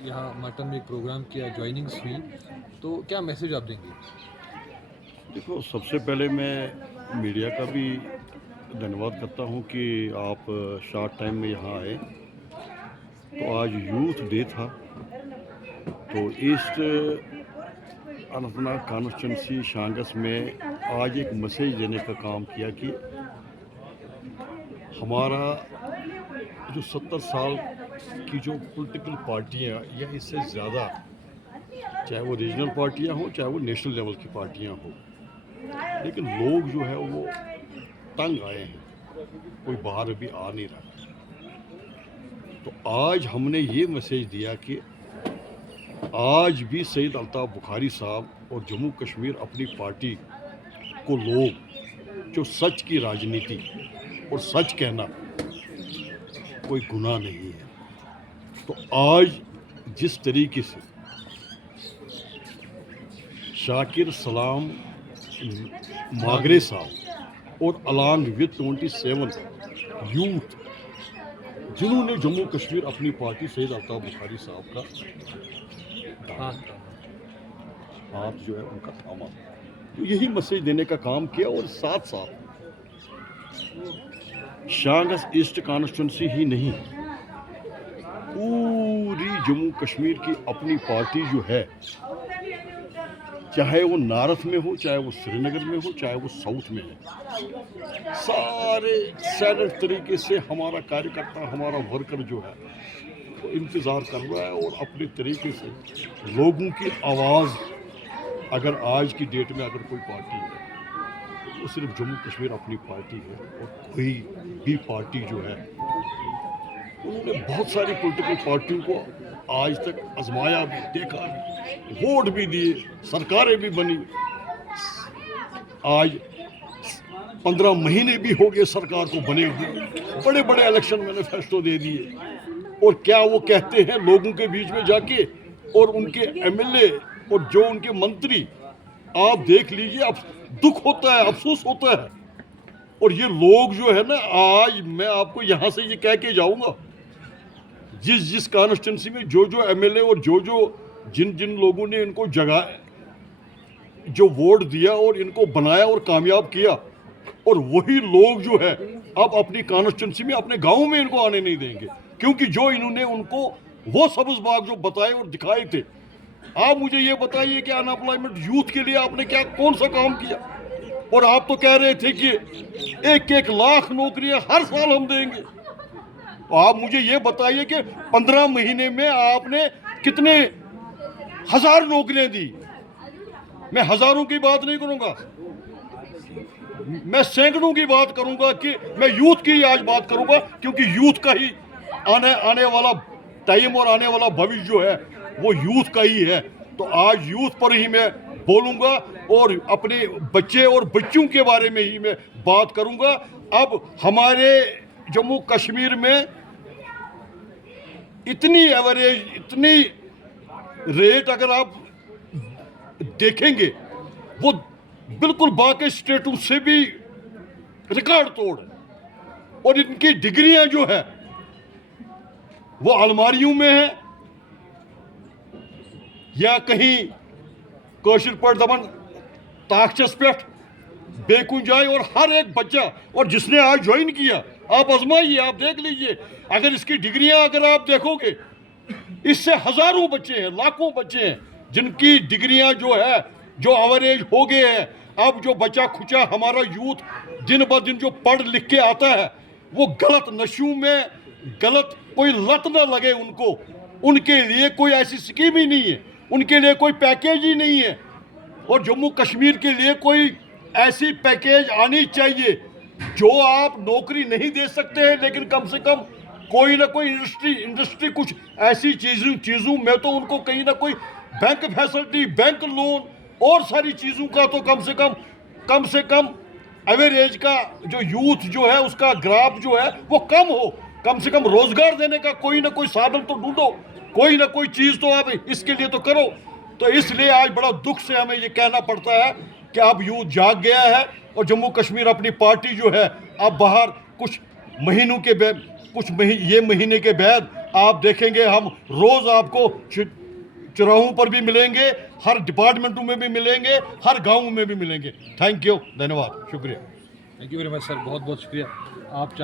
यहाँ मटन में एक प्रोग्राम किया, जॉइनिंग्स हुई, तो क्या मैसेज आप देंगे? देखो, सबसे पहले मैं मीडिया का भी धन्यवाद करता हूँ कि आप शॉर्ट टाइम में यहाँ आए। तो आज यूथ डे था, तो ईस्ट अनंतनाग कॉन्स्टिट्यूंसी शांगस में आज एक मैसेज देने का काम किया कि हमारा जो 70 साल की जो पॉलिटिकल पार्टियाँ या इससे ज़्यादा, चाहे वो रीजनल पार्टियाँ हों, चाहे वो नेशनल लेवल की पार्टियाँ हों, लेकिन लोग जो है वो तंग आए हैं, कोई बाहर अभी आ नहीं रहा। तो आज हमने ये मैसेज दिया कि आज भी सईद अल्ताफ़ बुखारी साहब और जम्मू कश्मीर अपनी पार्टी को लोग जो सच की राजनीति और सच कहना कोई गुनाह नहीं है। तो आज जिस तरीके से शाकिर सलाम मागरे साहब और अलॉन्ग विद 27 यूथ जिन्होंने जम्मू कश्मीर अपनी पार्टी सईद अल्ताफ़ बुखारी साहब का हाथ जो है उनका थामा, तो यही मैसेज देने का काम किया। और साथ साथ शांगस ईस्ट कॉन्स्टिट्यूंसी ही नहीं, पूरी जम्मू कश्मीर की अपनी पार्टी जो है, चाहे वो नॉर्थ में हो, चाहे वो श्रीनगर में हो, चाहे वो साउथ में है, सारे सैलेंट तरीके से हमारा कार्यकर्ता, हमारा वर्कर जो है वो इंतज़ार कर रहा है और अपने तरीके से लोगों की आवाज़, अगर आज की डेट में अगर कोई पार्टी है तो वो सिर्फ जम्मू कश्मीर अपनी पार्टी है। और कोई भी पार्टी जो है, उन्होंने बहुत सारी पॉलिटिकल पार्टियों को आज तक आजमाया भी, देखा भी, वोट भी दिए, सरकारें भी बनी। आज 15 महीने भी हो गए सरकार को बने हुए, बड़े बड़े इलेक्शन मैनिफेस्टो दे दिए, और क्या वो कहते हैं लोगों के बीच में जाके, और उनके एमएलए और जो उनके मंत्री, आप देख लीजिए, अब दुख होता है, अफसोस होता है। और ये लोग जो है ना, आज मैं आपको यहाँ से ये कह के जाऊँगा, जिस जिस कॉन्स्टिट्यूंसी में जो जो एमएलए और जो जो जिन जिन लोगों ने इनको जगह जो वोट दिया और इनको बनाया और कामयाब किया, और वही लोग जो है अब अपनी कॉन्स्टिट्यूंसी में, अपने गाँव में इनको आने नहीं देंगे, क्योंकि जो इन्होंने उनको वो सब्ज बाग जो बताए और दिखाए थे। आप मुझे ये बताइए कि अनएम्प्लॉयमेंट यूथ के लिए आपने क्या, कौन सा काम किया? और आप तो कह रहे थे कि 1-1 लाख नौकरियां हर साल हम देंगे। तो आप मुझे ये बताइए कि 15 महीने में आपने कितने हजार नौकरियां दी? मैं हजारों की बात नहीं करूंगा, मैं सैकड़ों की बात करूंगा, कि मैं यूथ की आज बात करूंगा, क्योंकि यूथ का ही आने वाला टाइम और आने वाला भविष्य जो है वो यूथ का ही है। तो आज यूथ पर ही मैं बोलूंगा और अपने बच्चे और बच्चों के बारे में ही मैं बात करूंगा। अब हमारे जम्मू कश्मीर में इतनी एवरेज, इतनी रेट अगर आप देखेंगे, वो बिल्कुल बाकी स्टेटों से भी रिकॉर्ड तोड़ है। और इनकी डिग्रियां जो है वो अलमारियों में है, या कहीं कोशिश पर दमन ताकचस पे बेकुन जाए। और हर एक बच्चा, और जिसने आज ज्वाइन किया, आप आजमाइए, आप देख लीजिए, अगर इसकी डिग्रियां अगर आप देखोगे, इससे हजारों बच्चे हैं, लाखों बच्चे हैं जिनकी डिग्रियां जो है, जो एवरेज हो गए हैं। अब जो बचा खुचा हमारा यूथ दिन ब दिन जो पढ़ लिख के आता है, वो गलत नशों में, गलत कोई लत न लगे उनको, उनके लिए कोई ऐसी स्कीम ही नहीं है, उनके लिए कोई पैकेज ही नहीं है। और जम्मू कश्मीर के लिए कोई ऐसी पैकेज आनी चाहिए, जो आप नौकरी नहीं दे सकते हैं, लेकिन कम से कम कोई ना कोई इंडस्ट्री कुछ ऐसी चीज़ों में तो उनको कहीं ना कोई बैंक फैसिलिटी, बैंक लोन और सारी चीज़ों का तो कम से कम एवरेज का जो यूथ जो है उसका ग्राफ जो है वो कम हो। कम से कम रोजगार देने का कोई ना कोई साधन तो ढूंढो, कोई ना कोई चीज़ तो आप इसके लिए तो करो। तो इसलिए आज बड़ा दुख से हमें ये कहना पड़ता है कि अब यूथ जाग गया है, और जम्मू कश्मीर अपनी पार्टी जो है अब बाहर कुछ महीनों के ये महीने के बाद आप देखेंगे हम रोज़ आपको चौराहों पर भी मिलेंगे, हर डिपार्टमेंटों में भी मिलेंगे, हर गांव में भी मिलेंगे। थैंक यू, धन्यवाद, शुक्रिया। Thank you very much sir, बहुत बहुत शुक्रिया। आप